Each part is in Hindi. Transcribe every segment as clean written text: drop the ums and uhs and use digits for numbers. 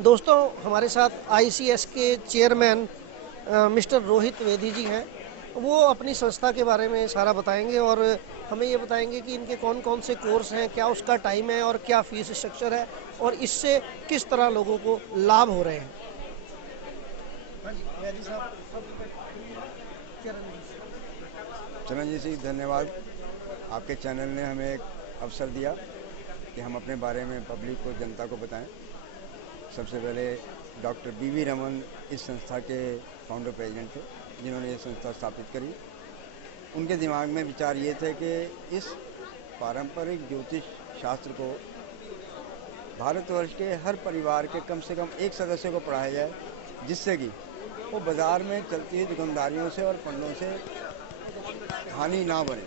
दोस्तों, हमारे साथ आईसीएस के चेयरमैन मिस्टर रोहित वेदी जी हैं। वो अपनी संस्था के बारे में सारा बताएंगे और हमें ये बताएंगे कि इनके कौन कौन से कोर्स हैं, क्या उसका टाइम है और क्या फीस स्ट्रक्चर है और इससे किस तरह लोगों को लाभ हो रहे हैं। हाँ जी, वेदी साहब, चरण जी धन्यवाद। आपके चैनल ने हमें एक अवसर दिया कि हम अपने बारे में पब्लिक को, जनता को बताएं। सबसे पहले डॉक्टर बीवी रमन इस संस्था के फाउंडर प्रेसिडेंट थे, जिन्होंने ये संस्था स्थापित करी। उनके दिमाग में विचार ये थे कि इस पारंपरिक ज्योतिष शास्त्र को भारतवर्ष के हर परिवार के कम से कम एक सदस्य को पढ़ाया जाए, जिससे कि वो बाज़ार में चलती हुई दुकानदारियों से और फंडों से हानि ना बने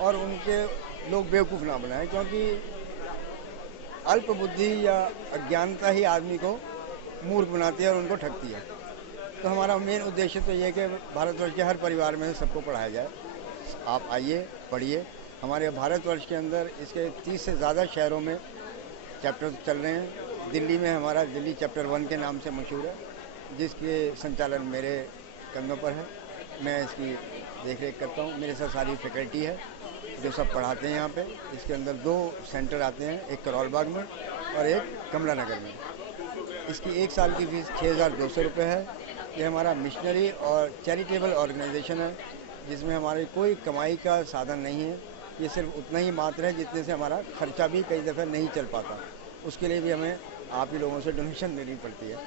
और उनके लोग बेवकूफ़ ना बनाएं, क्योंकि अल्प बुद्धि या अज्ञानता ही आदमी को मूर्ख बनाती है और उनको ठगती है। तो हमारा मेन उद्देश्य तो ये है कि भारतवर्ष के हर परिवार में सबको पढ़ाया जाए। आप आइए, पढ़िए। हमारे भारतवर्ष के अंदर इसके 30 से ज़्यादा शहरों में चैप्टर चल रहे हैं। दिल्ली में हमारा दिल्ली चैप्टर 1 के नाम से मशहूर है, जिसके संचालन मेरे कंधों पर है। मैं इसकी देख रेख करता हूँ। मेरे साथ सारी फैकल्टी है जो सब पढ़ाते हैं यहाँ पे। इसके अंदर 2 सेंटर आते हैं, एक करोल बाग में और एक कमला नगर में। इसकी 1 साल की फीस 6200 रुपये है। ये हमारा मिशनरी और चैरिटेबल ऑर्गेनाइजेशन है, जिसमें हमारी कोई कमाई का साधन नहीं है। ये सिर्फ उतना ही मात्र है जितने से हमारा खर्चा भी कई दफ़े नहीं चल पाता। उसके लिए भी हमें आप ही लोगों से डोनेशन देनी पड़ती है।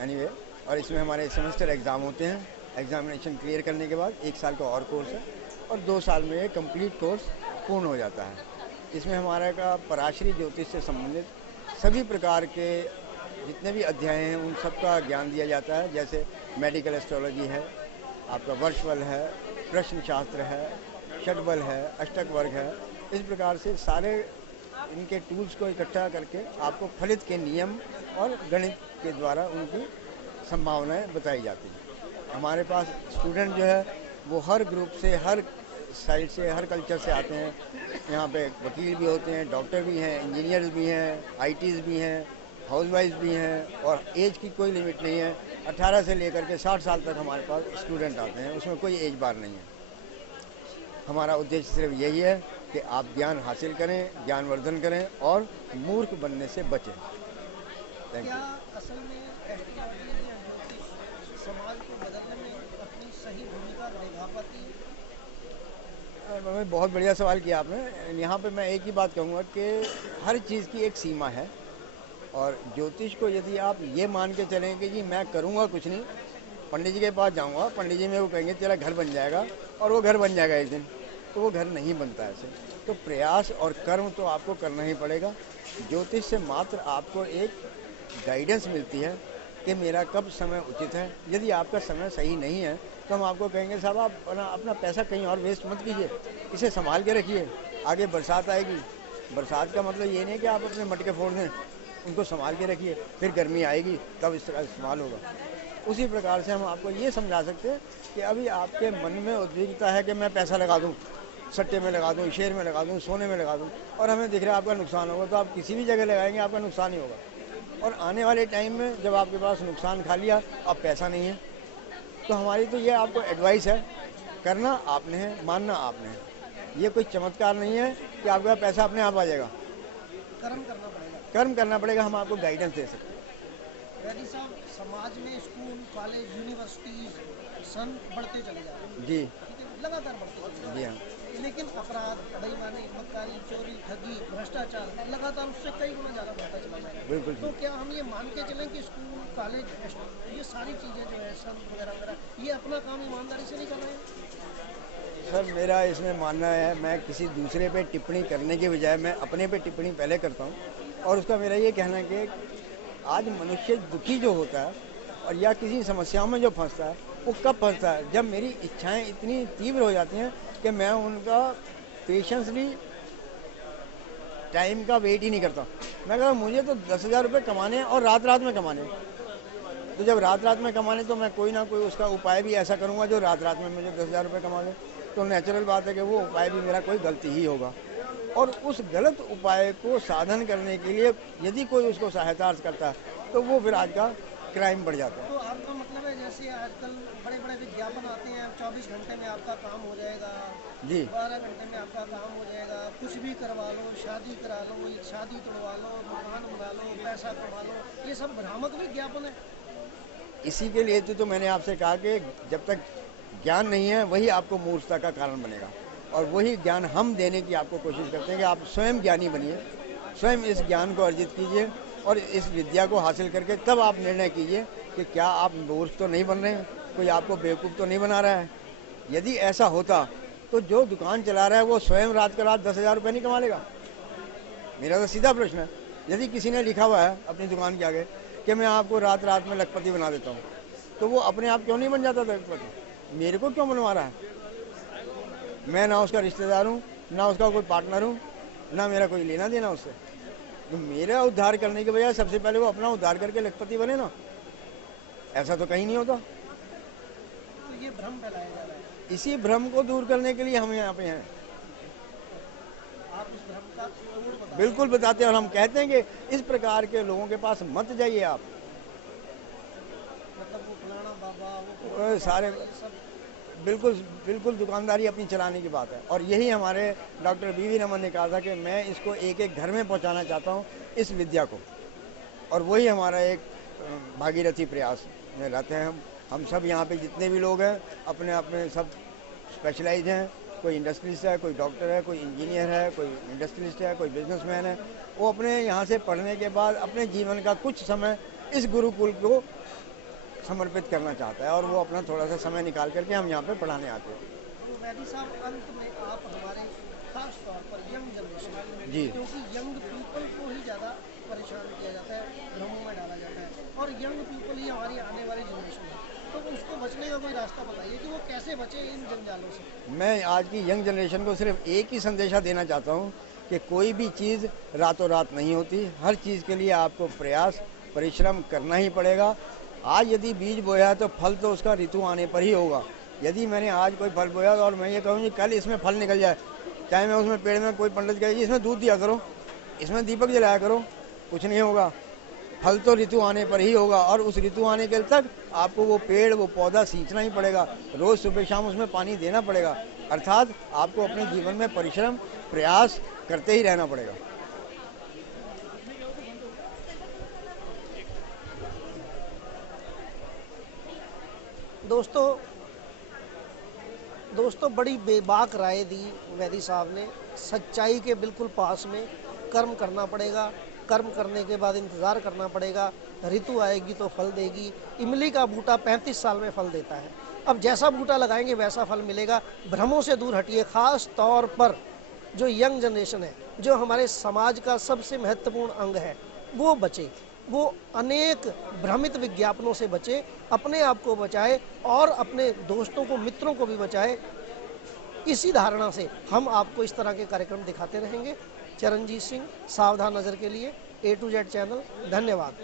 एनीवे, और इसमें हमारे सेमेस्टर एग्ज़ाम होते हैं। एग्ज़ामिनेशन क्लियर करने के बाद 1 साल का और कोर्स है और 2 साल में ये कंप्लीट कोर्स पूर्ण हो जाता है। इसमें हमारा का पराशरी ज्योतिष से संबंधित सभी प्रकार के जितने भी अध्याय हैं उन सब का ज्ञान दिया जाता है। जैसे मेडिकल एस्ट्रोलॉजी है, आपका वर्षबल है, प्रश्न शास्त्र है, षटबल है, अष्टक वर्ग है। इस प्रकार से सारे इनके टूल्स को इकट्ठा करके आपको फलित के नियम और गणित के द्वारा उनकी संभावनाएं बताई जाती हैं। हमारे पास स्टूडेंट जो है वो हर ग्रुप से, हर साइड से, हर कल्चर से आते हैं। यहाँ पे वकील भी होते हैं, डॉक्टर भी हैं, इंजीनियर्स भी हैं, आईटीज़ भी हैं, हाउसवाइफ भी हैं, और एज की कोई लिमिट नहीं है। 18 से लेकर के 60 साल तक हमारे पास स्टूडेंट आते हैं, उसमें कोई एज बार नहीं है। हमारा उद्देश्य सिर्फ यही है कि आप ज्ञान हासिल करें, ज्ञानवर्धन करें और मूर्ख बनने से बचें। Thank you. असल में समाज को बदलने में अपनी सही भूमिका निभा पाती है? बहुत बढ़िया सवाल किया आपने। यहाँ पे मैं एक ही बात कहूँगा कि हर चीज़ की एक सीमा है, और ज्योतिष को यदि आप ये मान के चलें कि जी मैं करूँगा कुछ नहीं, पंडित जी के पास जाऊँगा, पंडित जी में वो कहेंगे तेरा घर बन जाएगा, और वो घर बन जाएगा एक दिन, तो वो घर नहीं बनता ऐसे। तो प्रयास और कर्म तो आपको करना ही पड़ेगा। ज्योतिष से मात्र आपको एक गाइडेंस मिलती है कि मेरा कब समय उचित है। यदि आपका समय सही नहीं है तो हम आपको कहेंगे साहब आप अपना पैसा कहीं और वेस्ट मत कीजिए, इसे संभाल के रखिए। आगे बरसात आएगी, बरसात का मतलब ये नहीं कि आप अपने मटके फोड़ दें, उनको संभाल के रखिए, फिर गर्मी आएगी तब इस तरह इस्तेमाल होगा। उसी प्रकार से हम आपको ये समझा सकते हैं कि अभी आपके मन में उद्विग्नता है कि मैं पैसा लगा दूँ, सट्टे में लगा दूँ, शेयर में लगा दूँ, सोने में लगा दूँ, और हमें दिख रहा है आपका नुकसान होगा, तो आप किसी भी जगह लगाएंगे आपका नुकसान ही होगा। और आने वाले टाइम में जब आपके पास नुकसान खा लिया, अब पैसा नहीं है, तो हमारी तो ये आपको एडवाइस है, करना आपने है, मानना आपने है। ये कोई चमत्कार नहीं है कि आपके पास पैसा अपने आप आ जाएगा। कर्म करना पड़ेगा। कर्म करना पड़ेगा। हम आपको गाइडेंस दे सकते हैं। वैदी साहब, समाज में स्कूल, कॉलेज, यूनिवर्सिटीज सन बढ़ते चले जा रहे हैं। जी, ठीक है, लगातार बढ़ते चले जा रहे जी हैं। हाँ। लेकिन अपराध, बेईमानी, बदकारी, चोरी, ठगी, भ्रष्टाचार लगातार उससे कई गुना ज़्यादा बढ़ता चला जा रहा है। बिल्कुल। तो क्या हम ये मान के चलें कि स्कूल, कॉलेज, ये सारी चीज़ें जो है संत वगैरह वगैरह ये अपना काम ईमानदारी से नहीं कर रहे हैं? सर, मेरा इसमें मानना है, मैं किसी दूसरे पे टिप्पणी करने के बजाय मैं अपने पे टिप्पणी पहले करता हूँ। और उसका मेरा ये कहना है कि आज मनुष्य दुखी जो होता है और या किसी समस्याओं में जो फंसता है, वो कब फंसता है? जब मेरी इच्छाएं इतनी तीव्र हो जाती हैं कि मैं उनका पेशेंसली टाइम का वेट ही नहीं करता। मैं कहता मुझे तो 10,000 रुपये कमाने हैं और रात रात में कमाने हैं। तो जब रात रात में कमाने, तो मैं कोई ना कोई उसका उपाय भी ऐसा करूँगा जो रात रात में मुझे 10,000 रुपये कमा ले। तो नेचुरल बात है कि वो उपाय भी मेरा कोई गलती ही होगा। और उस गलत उपाय को साधन करने के लिए यदि कोई उसको सहायता करता है तो वो फिर आज का क्राइम बढ़ जाता है। तो आपका मतलब है जैसे आजकल बड़े बड़े विज्ञापन आते हैं 24 घंटे में आपका काम हो जाएगा, जी 12 घंटे में आपका काम हो जाएगा, कुछ भी करवा लो, शादी करा लो, शादी तोड़वा लो, मकान बना लो, पैसा कमा लो, ये सब भ्रामक विज्ञापन है। इसी के लिए तो मैंने आपसे कहा कि जब तक ज्ञान नहीं है वही आपको मूर्खता का कारण बनेगा, और वही ज्ञान हम देने की आपको कोशिश करते हैं कि आप स्वयं ज्ञानी बनिए, स्वयं इस ज्ञान को अर्जित कीजिए और इस विद्या को हासिल करके तब आप निर्णय कीजिए कि क्या आप मूर्ख तो नहीं बन रहे हैं, कोई आपको बेवकूफ़ तो नहीं बना रहा है। यदि ऐसा होता तो जो दुकान चला रहा है वो स्वयं रात का रात 10,000 रुपये नहीं कमा लेगा? मेरा तो सीधा प्रश्न है। यदि किसी ने लिखा हुआ है अपनी दुकान के आगे कि मैं आपको रात रात में लखपति बना देता हूँ, तो वो अपने आप क्यों नहीं बन जाता लखपति? मेरे को क्यों बनवा रहा है? मैं ना उसका रिश्तेदार हूँ, ना उसका कोई पार्टनर हूँ, ना मेरा कोई लेना देना उससे। तो मेरा उद्धार करने के बजाय सबसे पहले वो अपना उद्धार करके लखपति बने ना। ऐसा तो कहीं नहीं होता। तो ये भ्रम फैलाया जा रहा है, इसी भ्रम को दूर करने के लिए हम यहाँ पे हैं। आप उस भ्रम का तोड़ बता। बिल्कुल बताते हैं, और हम कहते हैं कि इस प्रकार के लोगों के पास मत जाइए आप। मतलब वो फलाना बाबा वो सारे ये सब बिल्कुल बिल्कुल दुकानदारी अपनी चलाने की बात है, और यही हमारे डॉक्टर बीवी रमन ने कहा था कि मैं इसको एक एक घर में पहुंचाना चाहता हूं इस विद्या को, और वही हमारा एक भागीरथी प्रयास में रहते हैं। हम सब यहाँ पे जितने भी लोग हैं अपने अपने सब स्पेशलाइज हैं, कोई इंडस्ट्रिस्ट है, कोई डॉक्टर है, कोई इंजीनियर है, कोई इंडस्ट्रिस्ट है, कोई बिजनेसमैन है। वो अपने यहाँ से पढ़ने के बाद अपने जीवन का कुछ समय इस गुरुकुल को समर्पित करना चाहता है, और वो अपना थोड़ा सा समय निकाल करके हम यहाँ पे पढ़ाने आते हैं। तो वैदी साहब, अंत में आप हमारे खास तौर पर यंग जनरेशन, जी। क्योंकि यंग पीपल को ही ज़्यादा परेशान किया जाता है, भ्रमों में डाला जाता है, और यंग पीपल ही हमारी आने वाली जनरेशन है, तो उसको बचने का कोई रास्ता बताइए कि वो कैसे बचे इन जंजालों से। मैं आज की यंग जनरेशन को सिर्फ एक ही संदेशा देना चाहता हूँ कि कोई भी चीज़ रातों रात नहीं होती। हर चीज़ के लिए आपको प्रयास परिश्रम करना ही पड़ेगा। आज यदि बीज बोया है तो फल तो उसका ऋतु आने पर ही होगा। यदि मैंने आज कोई फल बोया और मैं ये कहूँ कि कल इसमें फल निकल जाए, चाहे मैं उसमें पेड़ में कोई पंडित कहे इसमें दूध दिया करो, इसमें दीपक जलाया करो, कुछ नहीं होगा। फल तो ऋतु आने पर ही होगा, और उस ऋतु आने के तक आपको वो पेड़ वो पौधा सींचना ही पड़ेगा, रोज़ सुबह शाम उसमें पानी देना पड़ेगा। अर्थात आपको अपने जीवन में परिश्रम प्रयास करते ही रहना पड़ेगा। दोस्तों बड़ी बेबाक राय दी वैदी साहब ने। सच्चाई के बिल्कुल पास में कर्म करना पड़ेगा, कर्म करने के बाद इंतज़ार करना पड़ेगा, ऋतु आएगी तो फल देगी। इमली का बूटा 35 साल में फल देता है। अब जैसा बूटा लगाएंगे वैसा फल मिलेगा। भ्रमों से दूर हटिए, ख़ास तौर पर जो यंग जनरेशन है, जो हमारे समाज का सबसे महत्वपूर्ण अंग है, वो बचे, वो अनेक भ्रमित विज्ञापनों से बचे, अपने आप को बचाए और अपने दोस्तों को मित्रों को भी बचाए। इसी धारणा से हम आपको इस तरह के कार्यक्रम दिखाते रहेंगे। चरणजीत सिंह, सावधान नज़र के लिए A to Z चैनल, धन्यवाद।